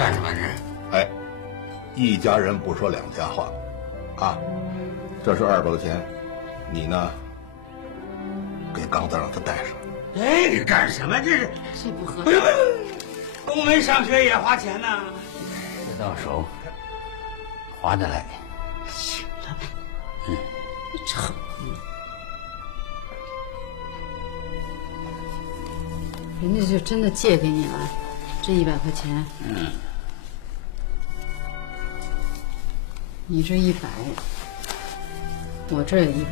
干什么这？哎，一家人不说两家话，啊，这是200块钱，你呢，给刚子让他带上。这个干什么？这是这不合适。冬梅上学也花钱呐。这到手，划得来。行了吧？你瞅你，人家就真的借给你了，这100块钱。你这100，我这也100。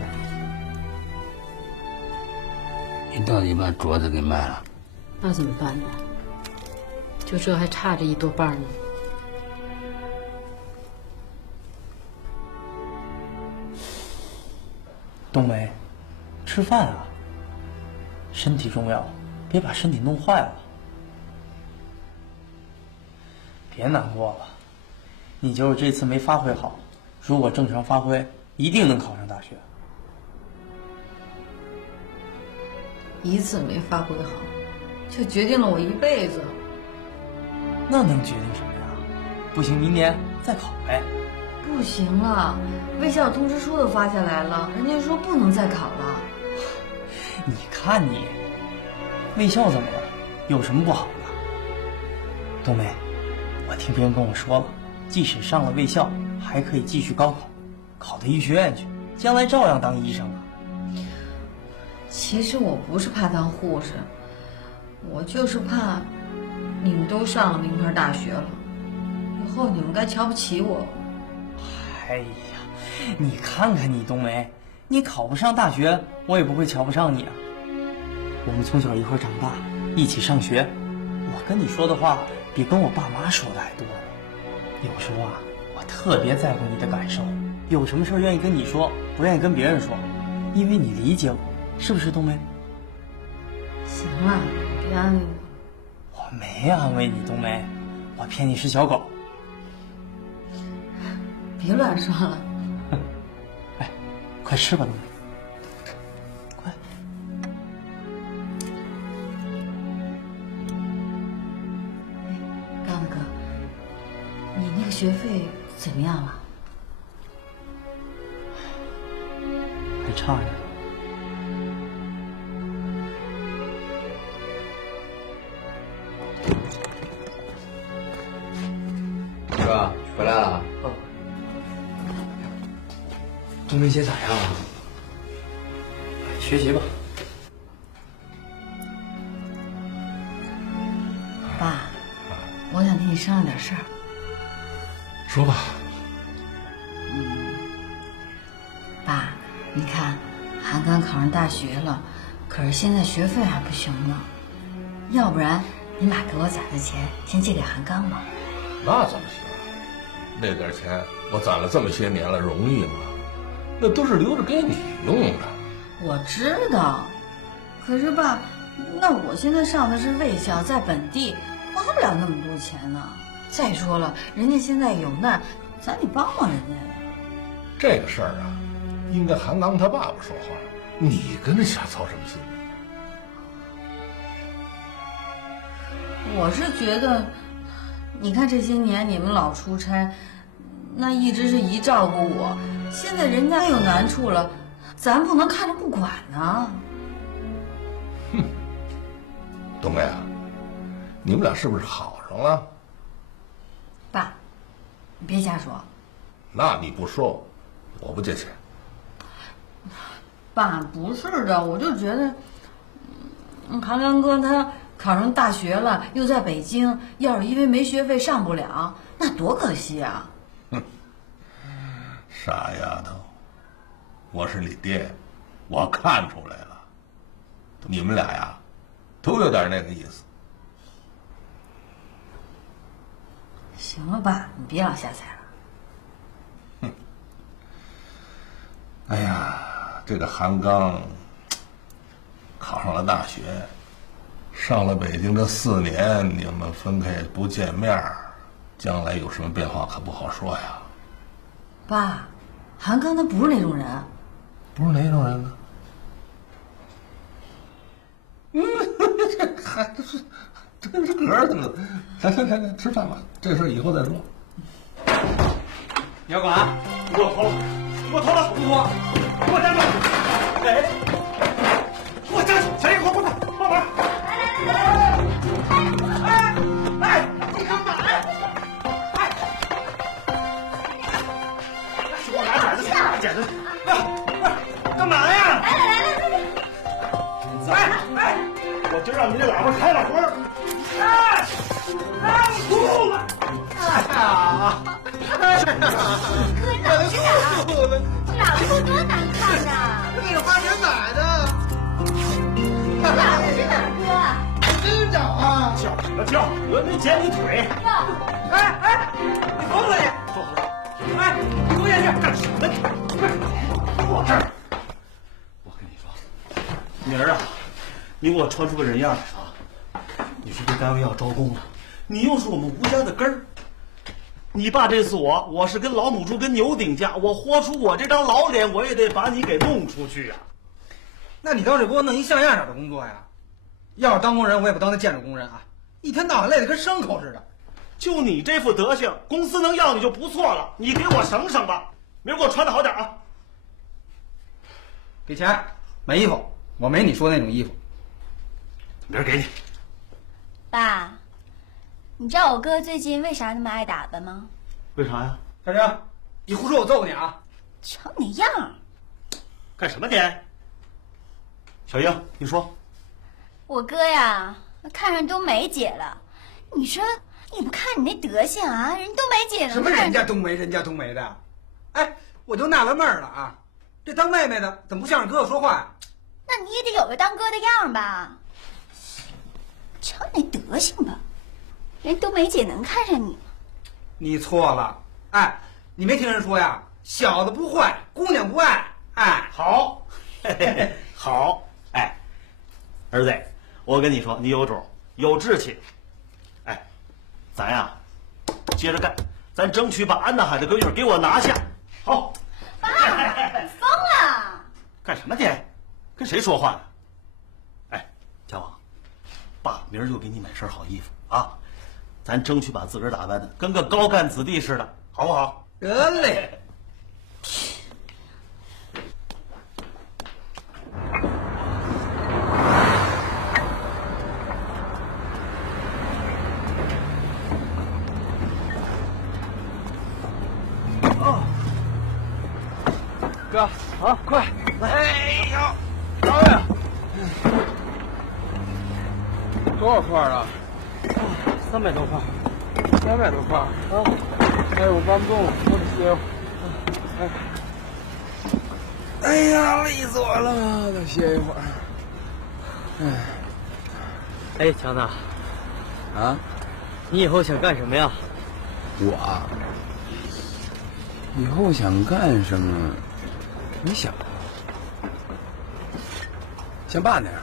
你到底把镯子给卖了？那怎么办呢？就这还差着1多半呢。冬梅，吃饭啊，身体重要，别把身体弄坏了。别难过了，你就是这次没发挥好，如果正常发挥，一定能考上大学。一次没发挥好，就决定了我一辈子。那能决定什么呀？不行，明年再考呗。不行了，卫校通知书都发下来了，人家说不能再考了。你看你，卫校怎么了？有什么不好的？冬梅，我听别人跟我说了，即使上了卫校，还可以继续高考，考到医学院去，将来照样当医生啊。其实我不是怕当护士，我就是怕你们都上了名牌大学了，以后你们该瞧不起我。哎呀，你看看你冬梅，你考不上大学，我也不会瞧不上你啊。我们从小一块长大，一起上学，我跟你说的话比跟我爸妈说的还多呢。有时候啊，我特别在乎你的感受，有什么事愿意跟你说，不愿意跟别人说，因为你理解我，是不是冬梅？行了，别安慰我。我没安慰你，冬梅，我骗你是小狗。别乱说了。哎，快吃吧，冬梅，快。刚子哥，你那个学费怎么样了？还差着呢。哥，回来了。哦。冬梅姐咋样啊？学习吧。爸，我想跟你商量点事儿。说吧。爸，你看，韩刚考上大学了，可是现在学费还不行呢。要不然，你把给我攒的钱先借给韩刚吧。那怎么行？那点钱我攒了这么些年了，容易吗？那都是留着给你用的。我知道，可是爸，那我现在上的是卫校，在本地花不了那么多钱呢。再说了，人家现在有难，咱得帮帮人家呀。这个事儿啊，应该韩刚他爸爸说话，你跟着瞎操什么心呢？我是觉得，你看这些年你们老出差，那一直是姨照顾我，现在人家有难处了，咱不能看着不管呢。哼，冬梅啊，你们俩是不是好上了？爸，你别瞎说。那你不说，我不借钱。爸，不是的，我就觉得，韩刚哥他考上大学了，又在北京，要是因为没学费上不了，那多可惜啊！哼，傻丫头，我是你爹，我看出来了，你们俩呀，都有点那个意思。行了，爸，你别老瞎猜了。哼，哎呀，这个韩刚考上了大学。上了北京这4年，你们分开也不见面，将来有什么变化可不好说呀。爸，韩刚他不是那种人。不是哪种人呢？这孩子是，这是嗝呢。行，吃饭吧，这事以后再说。你要干啥？你给我脱了！你给我脱了！不脱！给我站住！哎，给我站住！小叶，给我过来，帮忙！哎，你干嘛呀？哎，给我拿剪子去，拿剪子去！干嘛呀？来，我就让你这喇叭开了活儿。哭了！哎呀！可老实点啊！这喇叭裤多难看呐！那个花钱买的。喇叭是哪儿割啊？真找啊！叫什么叫？我没剪你腿！哎，你疯了你！坐好了。哎，你给我下去！干什么你？我这儿。我跟你说，明儿啊，你给我穿出个人样来啊！你说这单位要招工了，你又是我们吴家的根儿。你爸这次我是跟老母猪跟牛顶架，我豁出我这张老脸，我也得把你给弄出去啊！那你倒是给我弄一像样点的工作呀！要是当工人，我也不当那建筑工人啊，一天到晚累得跟牲口似的。就你这副德行，公司能要你就不错了。你给我省省吧，明儿给我穿的好点啊！给钱，买衣服，我没你说那种衣服。明儿给你。爸，你知道我哥最近为啥那么爱打扮吗？为啥呀？小玲，你胡说我揍你啊！瞧你那样！干什么你？小英，你说。我哥呀，看上冬梅姐了。你说你不看你那德行啊，人冬梅姐能什么人家冬梅，人家冬梅的？哎，我就纳了闷了啊，这当妹妹的怎么不向着哥哥说话呀？那你也得有个当哥的样吧？瞧你那德行吧，人冬梅姐能看上你吗？你错了，哎，你没听人说呀？小子不坏，姑娘不爱。哎，好，嘿嘿嘿，好，哎，儿子，我跟你说，你有种，有志气。哎，咱呀，接着干，咱争取把安大海的闺女给我拿下。好。爸，你疯了？干什么你？跟谁说话呢？哎，家王，爸明儿就给你买身好衣服啊，咱争取把自个儿打扮的跟个高干子弟似的，好不好？得嘞。哥，好，快来！哎呦，老远，多少块啊300多块？300多块啊！哎，我搬不动了，我得歇会儿。哎呀，累死我了，得歇一会儿。哎，强子，啊，你以后想干什么呀？我以后想干什么？没想，像爸那样，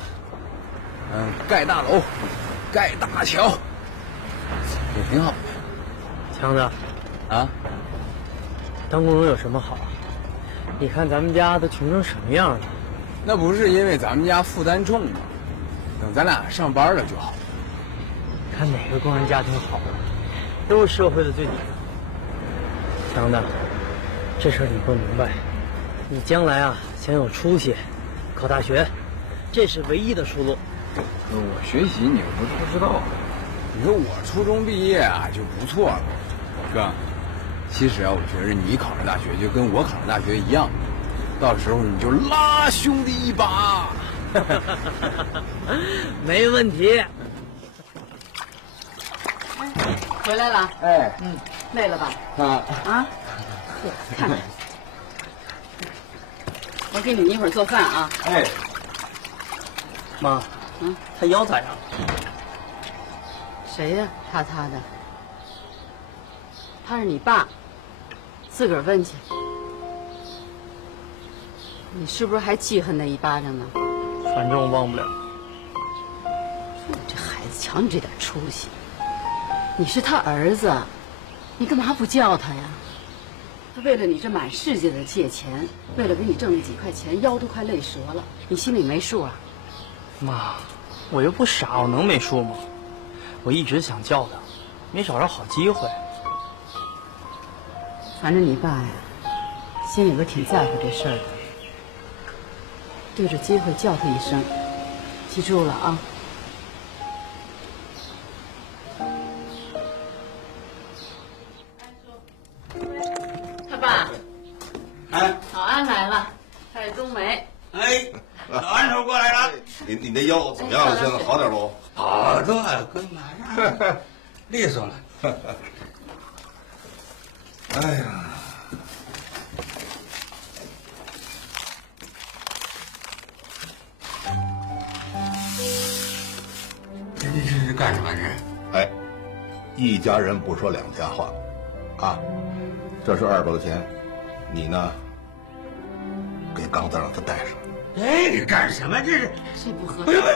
盖大楼，盖大桥，也挺好的。强子，啊，当工人有什么好？你看咱们家都穷成什么样了？那不是因为咱们家负担重吗？等咱俩上班了就好。看哪个工人家庭好啊？都是社会的最底层。强子，这事儿你不明白。你将来啊，想有出息，考大学，这是唯一的出路。我学习你又不知道，你说我初中毕业啊就不错了，哥。其实啊，我觉着你考上大学就跟我考上大学一样，到时候你就拉兄弟一把。没问题。回来了。哎，累了吧？啊，看看。我给你一会儿做饭啊。哎，妈，他腰咋样？谁呀？他的。他是你爸，自个儿问去。你是不是还记恨那一巴掌呢？反正我忘不了。这孩子，瞧你这点出息！你是他儿子，你干嘛不叫他呀？他为了你这满世界的借钱，为了给你挣那几块钱，腰都快累折了，你心里没数啊？妈，我又不傻，我能没数吗？我一直想叫他，没找着好机会。反正你爸呀，心里边挺在乎这事儿的。对着机会叫他一声，记住了啊。他爸，哎，老安来了，带冬梅。哎，老安头过来了。你那腰怎么样了？现在好点不？好多了，跟马上利索了。哎呀，这是干什么这？哎，一家人不说两家话，啊，这是200块钱，你呢，给刚子让他带上。这个干什么？这是这不合不是不是，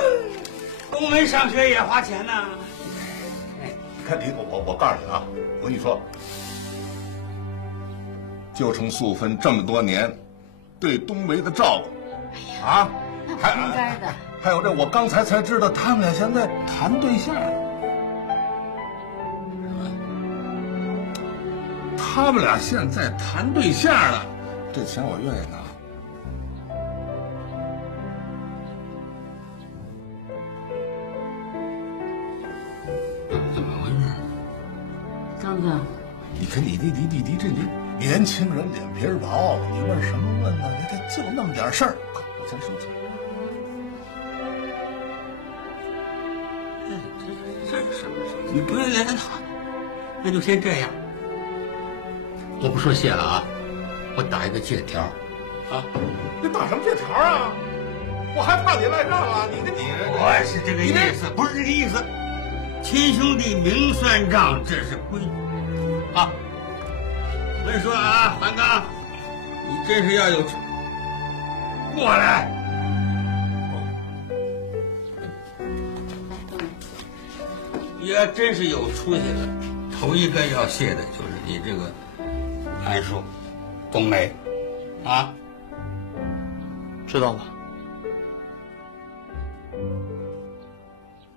冬梅上学也花钱呐。看你，我告诉你啊，我跟你说，就冲素芬这么多年对冬梅的照顾，啊，还应该的。还有这，我刚才知道他们俩现在谈对象。他们俩现在谈对象了，这钱我愿意拿。怎么回事？刚子，你看你这年轻人脸皮薄，你问什么问呢？这就那么点事儿，我先收钱。这是什么事？你不用连他，那就先这样。我不说谢了啊，我打一个借条，啊，你打什么借条啊？我还怕你赖账啊！你我是这个意思，不是这个意思。亲兄弟明算账，这是规矩啊。我跟你说啊，韩刚，你真是要有过来。你要真是有出息的，头一个要谢的就是你这个安叔、冬梅，啊，知道了。